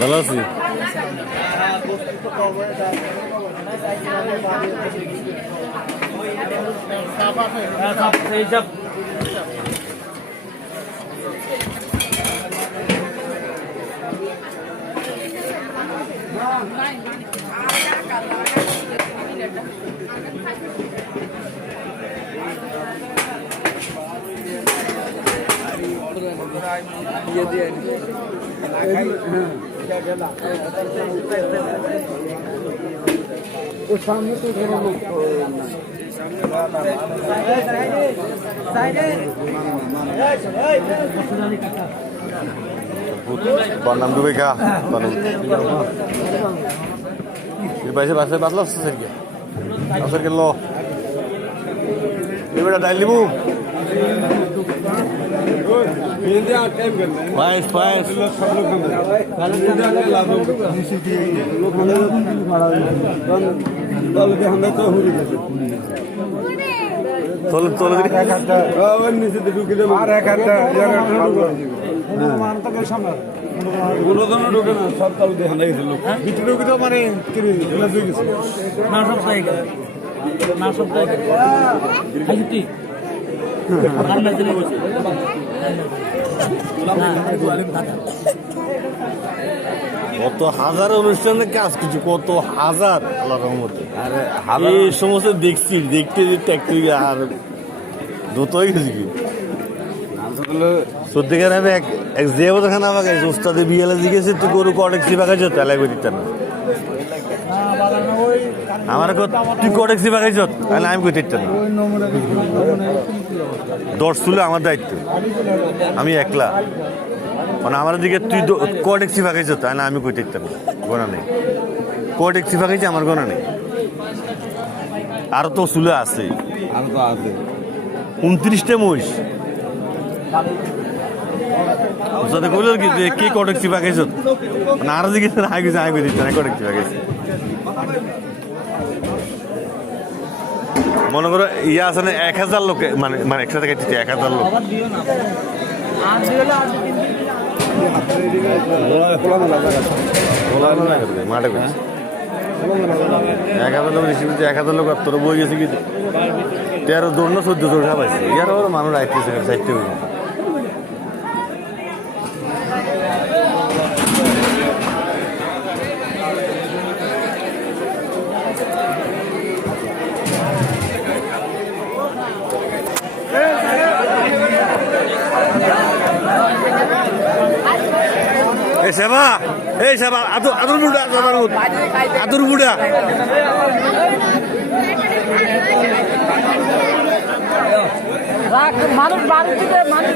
ভালো আছি। सामने तो Banam dulu kah? Banam. Ini bahasa batlas saja. Asal kilo. Ini berada di limu. Pais. Tolong. কত হাজার অনুষ্ঠানে কাজ কিছু কত হাজার আল্লাহর মধ্যে এই সমস্ত দেখছি দেখতে একটু আর দ্রুত হয়ে গেছি কি সত্যিকার আমি এক যে খানা বাগাই ওস্তাদে বিয়েলা জিজ্ঞেসে তুই গরু কটেক্সি বাগাইছ তাহলে করে দিতাম না আমার তুই কটেক্সি বাগাইছ তাহলে আমি করে দিতাম না 10 তুলে আমার দায়িত্ব আমি একলা মানে আমার দিকে তুই কটেক্সি বাগাইছ তাহলে আমি করে দিতাম না গোনা নেই কটেক্সি বাগাইছে আমার গোনা নেই আরো তো চুলে আছে 29টা মহিষ সাথে কইল কি যে কি কটেক্সি বাগাইছ মানে আর দিকে আগে আগে দিত না কটেক্সি বাগাইছে মনে করো ইয়া আছে না 1000 লোক মানে একসাথে কেটে 1000 লোক মাঠে 1000 লোক রিসিভ 1000 লোক তোর বই গেছে কি 13 দৌড় না 14 দৌড় পাইছে ইয়ার মানুষ আইতেছে সাইডতে এই সেবা আদর বুড়া আদর বুড়া মানুষ বাড়ি থেকে মানুষ